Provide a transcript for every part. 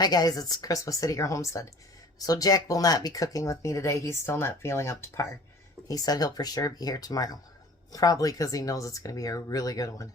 Hi guys, it's Chris with City Your Homestead. So Jack will not be cooking with me today. He's still not feeling up to par. He said he'll for sure be here tomorrow. Probably because he knows it's going to be a really good one.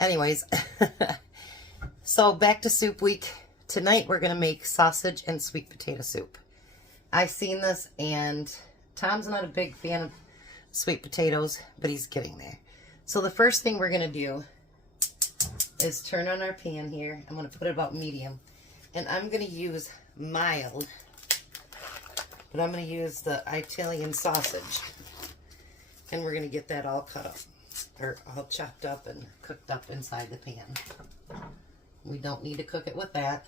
Anyways, so back to soup week. Tonight we're going to make sausage and sweet potato soup. I've seen this and Tom's not a big fan of sweet potatoes, but he's getting there. So the first thing we're going to do is turn on our pan here. I'm going to put it about medium. And I'm going to use mild, but I'm going to use the Italian sausage. And we're going to get that all cut up, or all chopped up and cooked up inside the pan. We don't need to cook it with that.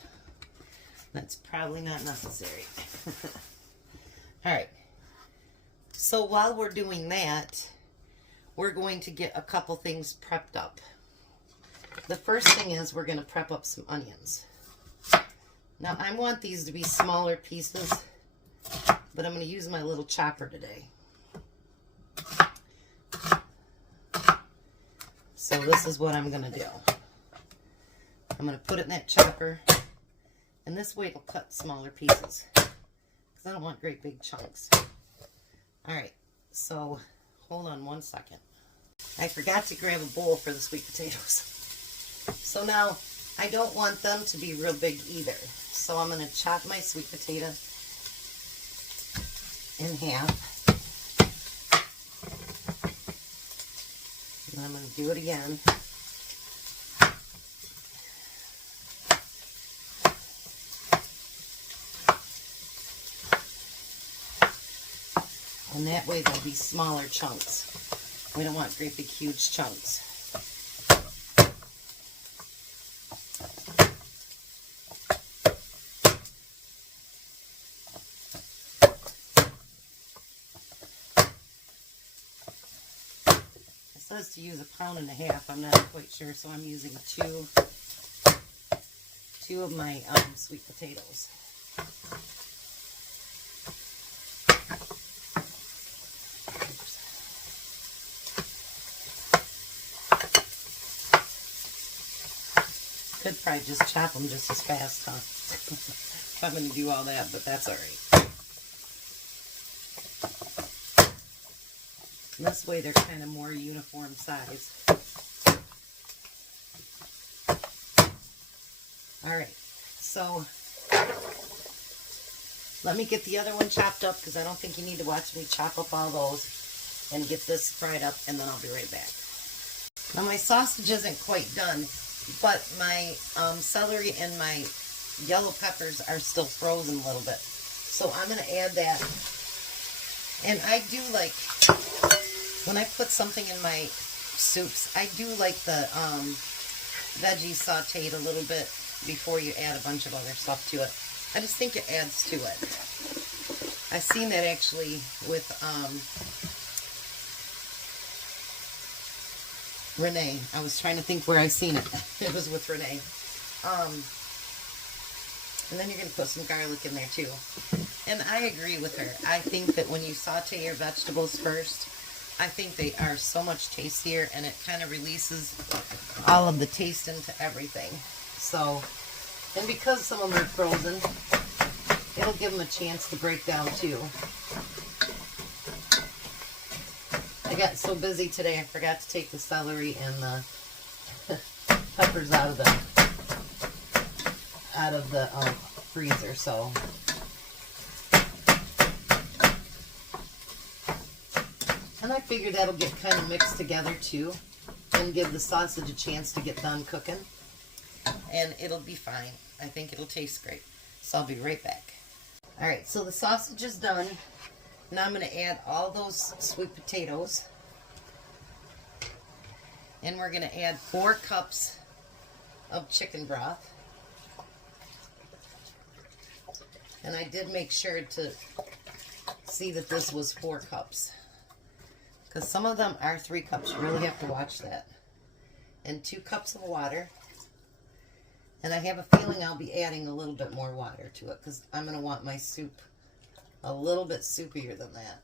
That's probably not necessary. Alright, so while we're doing that, we're going to get a couple things prepped up. The first thing is we're going to prep up some onions. Now, I want these to be smaller pieces, but I'm going to use my little chopper today. So this is what I'm going to do. I'm going to put it in that chopper, and this way it'll cut smaller pieces, because I don't want great big chunks. Alright, so hold on one second. I forgot to grab a bowl for the sweet potatoes. So now, I don't want them to be real big either. So I'm going to chop my sweet potato in half. And I'm going to do it again. And that way they'll be smaller chunks. We don't want great big huge chunks. It says to use 1.5 pounds. I'm not quite sure, so I'm using two of my sweet potatoes. Could probably just chop them just as fast, huh? I'm going to do all that, but that's alright. This way they're kind of more uniform size. Alright, so let me get the other one chopped up, because I don't think you need to watch me chop up all those, and get this fried up, and then I'll be right back. Now my sausage isn't quite done, but my celery and my yellow peppers are still frozen a little bit. So I'm going to add that. And I do like, when I put something in my soups, I do like the veggies sauteed a little bit before you add a bunch of other stuff to it. I just think it adds to it. I've seen that actually with Renee. I was trying to think where I seen it. It was with Renee. And then you're going to put some garlic in there too. And I agree with her. I think that when you saute your vegetables first, I think they are so much tastier, and it kind of releases all of the taste into everything. So, and because some of them are frozen, it'll give them a chance to break down too. I got so busy today I forgot to take the celery and the peppers out of the freezer, so and I figured that'll get kind of mixed together too, and give the sausage a chance to get done cooking, and it'll be fine. I think it'll taste great. So I'll be right back. Alright, so the sausage is done. Now I'm going to add all those sweet potatoes, and we're going to add 4 cups of chicken broth. And I did make sure to see that this was 4 cups. Because some of them are 3 cups. You really have to watch that. And 2 cups of water. And I have a feeling I'll be adding a little bit more water to it, because I'm going to want my soup a little bit soupier than that.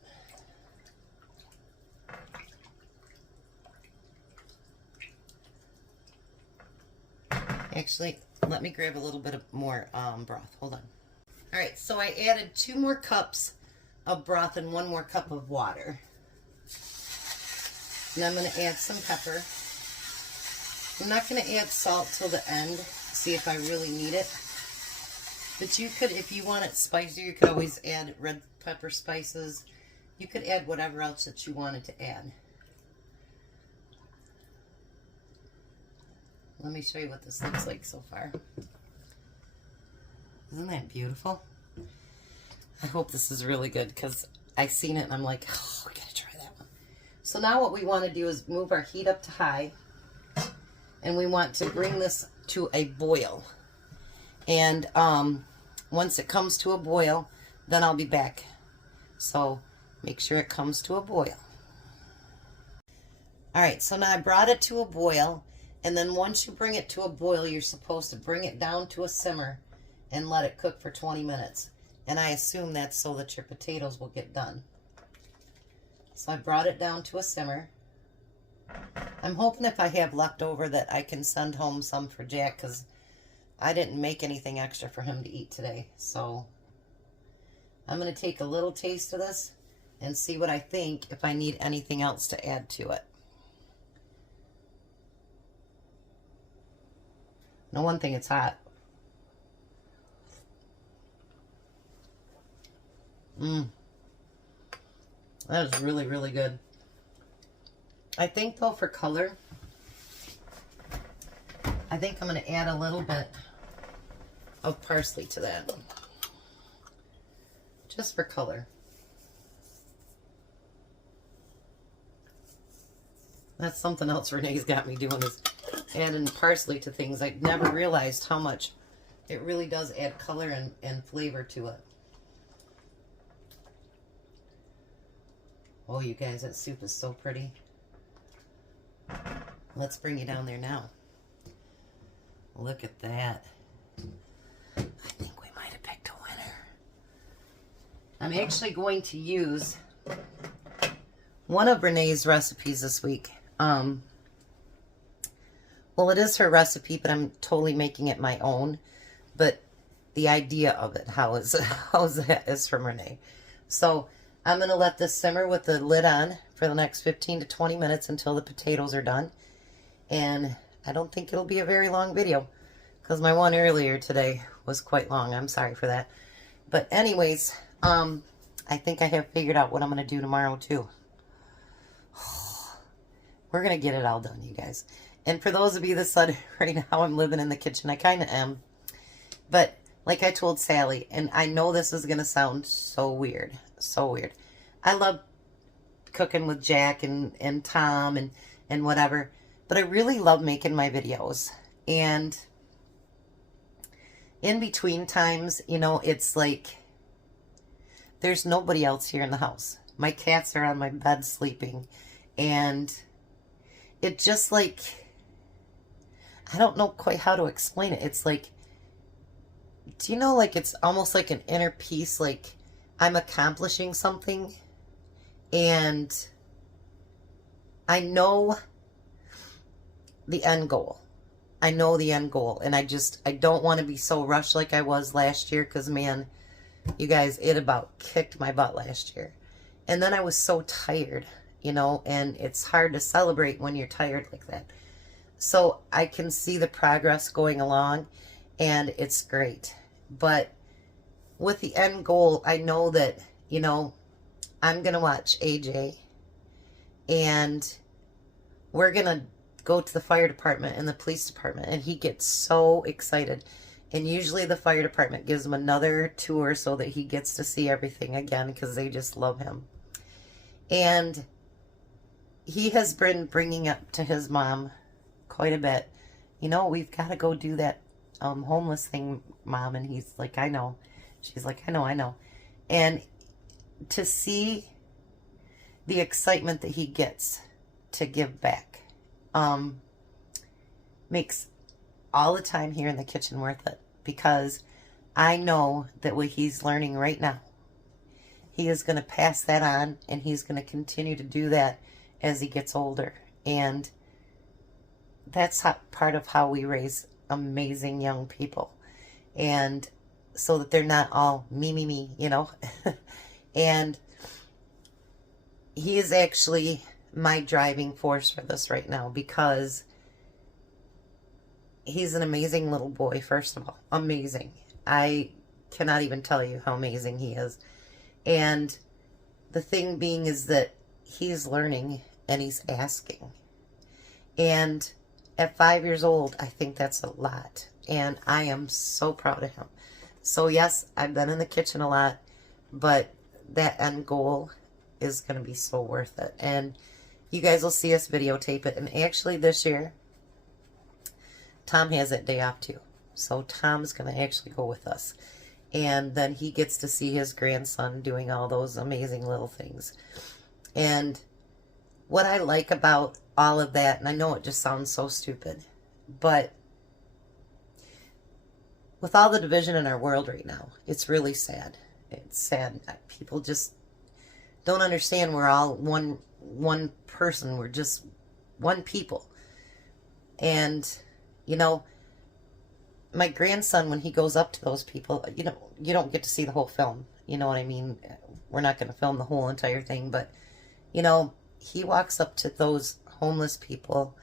Actually, Let me grab a little bit of more broth. Hold on. All right, so I added 2 more cups of broth and 1 more cup of water. And I'm going to add some pepper. I'm not going to add salt till the end, see if I really need it. But you could, if you want it spicier, you could always add red pepper spices. You could add whatever else that you wanted to add. Let me show you what this looks like so far. Isn't that beautiful? I hope this is really good because I seen it and I'm like, oh, we gotta try that one. So now what we want to do is move our heat up to high, and we want to bring this to a boil. And once it comes to a boil, then I'll be back. So make sure it comes to a boil. All right, so now I brought it to a boil, and then once you bring it to a boil, you're supposed to bring it down to a simmer and let it cook for 20 minutes. And I assume that's so that your potatoes will get done. So I brought it down to a simmer. I'm hoping if I have leftover that I can send home some for Jack, because I didn't make anything extra for him to eat today. So I'm going to take a little taste of this and see what I think, if I need anything else to add to it. Now, one thing, it's hot. That is really, really good. I think, though, for color, I think I'm going to add a little bit of parsley to that. Just for color. That's something else Renee's got me doing, is adding parsley to things. I never realized how much it really does add color and flavor to it. Oh, you guys, that soup is so pretty. Let's bring you down there now. Look at that. I think we might have picked a winner. I'm actually going to use one of Renee's recipes this week. Well, it is her recipe, but I'm totally making it my own. But the idea of it, how is from Renee. So I'm going to let this simmer with the lid on for the next 15 to 20 minutes until the potatoes are done. And I don't think it'll be a very long video, because my one earlier today was quite long. I'm sorry for that. But anyways, I think I have figured out what I'm going to do tomorrow too. We're going to get it all done, you guys. And for those of you that said right now I'm living in the kitchen, I kind of am. But like I told Sally, and I know this is going to sound so weird. So weird. I love cooking with Jack and Tom and whatever. But I really love making my videos. And in between times, you know, it's like there's nobody else here in the house. My cats are on my bed sleeping. And it just like, I don't know quite how to explain it. It's like, do you know, like it's almost like an inner peace, like I'm accomplishing something and I know the end goal. I know the end goal, and I don't want to be so rushed like I was last year, because man, you guys, it about kicked my butt last year. And then I was so tired, you know, and it's hard to celebrate when you're tired like that. So I can see the progress going along, and it's great. But with the end goal, I know that, you know, I'm going to watch AJ, and we're going to go to the fire department and the police department, and he gets so excited. And usually the fire department gives him another tour so that he gets to see everything again, because they just love him. And he has been bringing up to his mom quite a bit, you know, we've got to go do that homeless thing, Mom. And he's like, I know. She's like, I know. And to see the excitement that he gets to give back makes all the time here in the kitchen worth it, because I know that what he's learning right now, he is going to pass that on, and he's going to continue to do that as he gets older. And that's part of how we raise amazing young people. And so that they're not all me, you know. And he is actually my driving force for this right now, because he's an amazing little boy, first of all. Amazing. I cannot even tell you how amazing he is. And the thing being is that he's learning and he's asking. And at 5 years old, I think that's a lot. And I am so proud of him. So yes, I've been in the kitchen a lot, but that end goal is going to be so worth it. And you guys will see us videotape it. And actually this year, Tom has that day off too. So Tom's going to actually go with us. And then he gets to see his grandson doing all those amazing little things. And what I like about all of that, and I know it just sounds so stupid, but with all the division in our world right now, it's really sad. It's sad. People just don't understand we're all one person. We're just one people. And, you know, my grandson, when he goes up to those people, you know, you don't get to see the whole film. You know what I mean? We're not going to film the whole entire thing, but, you know, he walks up to those homeless people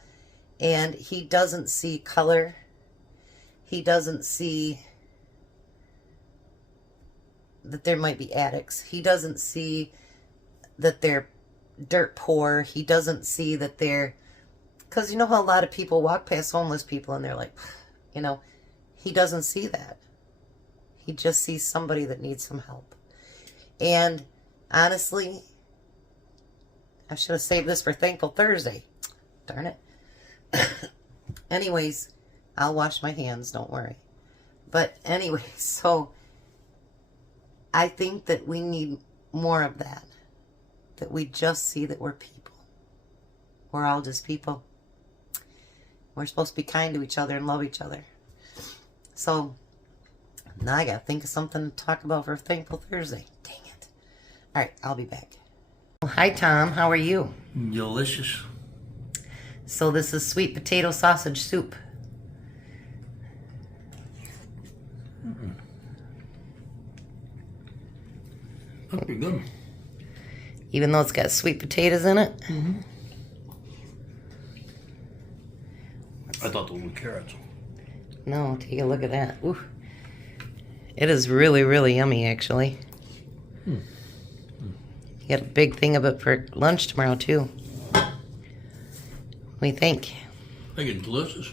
and he doesn't see color. He doesn't see that there might be addicts. He doesn't see that they're dirt poor. He doesn't see that they're... Because you know how a lot of people walk past homeless people and they're like, you know, he doesn't see that. He just sees somebody that needs some help. And honestly, I should have saved this for Thankful Thursday. Darn it. Anyways, I'll wash my hands, don't worry. But anyway, so I think that we need more of that. That we just see that we're people. We're all just people. We're supposed to be kind to each other and love each other. So, now I gotta think of something to talk about for Thankful Thursday. Dang it. Alright, I'll be back. Hi Tom, how are you? Delicious. So this is sweet potato sausage soup. That's pretty good. Even though it's got sweet potatoes in it? Mm-hmm. I thought those were carrots. No, take a look at that. Ooh. It is really, really yummy, actually. You got a big thing of it for lunch tomorrow, too. What do you think? I think it's delicious.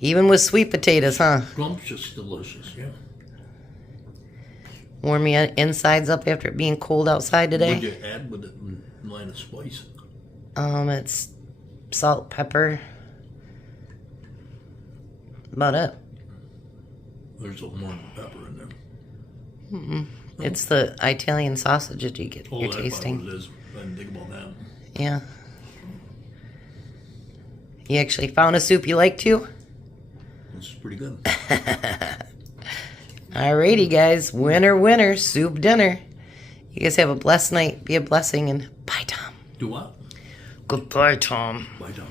Even with sweet potatoes, huh? Scrumptious delicious, yeah. Warm your insides up after it being cold outside today. What'd you add with it in line of spice? It's salt, pepper. About it. There's a little more pepper in there. Mm-mm. Oh. It's the Italian sausage that you're tasting. What it is. I didn't think about that. Yeah. You actually found a soup you like too? This is pretty good. Alrighty, guys. Winner, winner. Soup dinner. You guys have a blessed night. Be a blessing. And bye, Tom. Do what? Goodbye, Tom. Bye, Tom.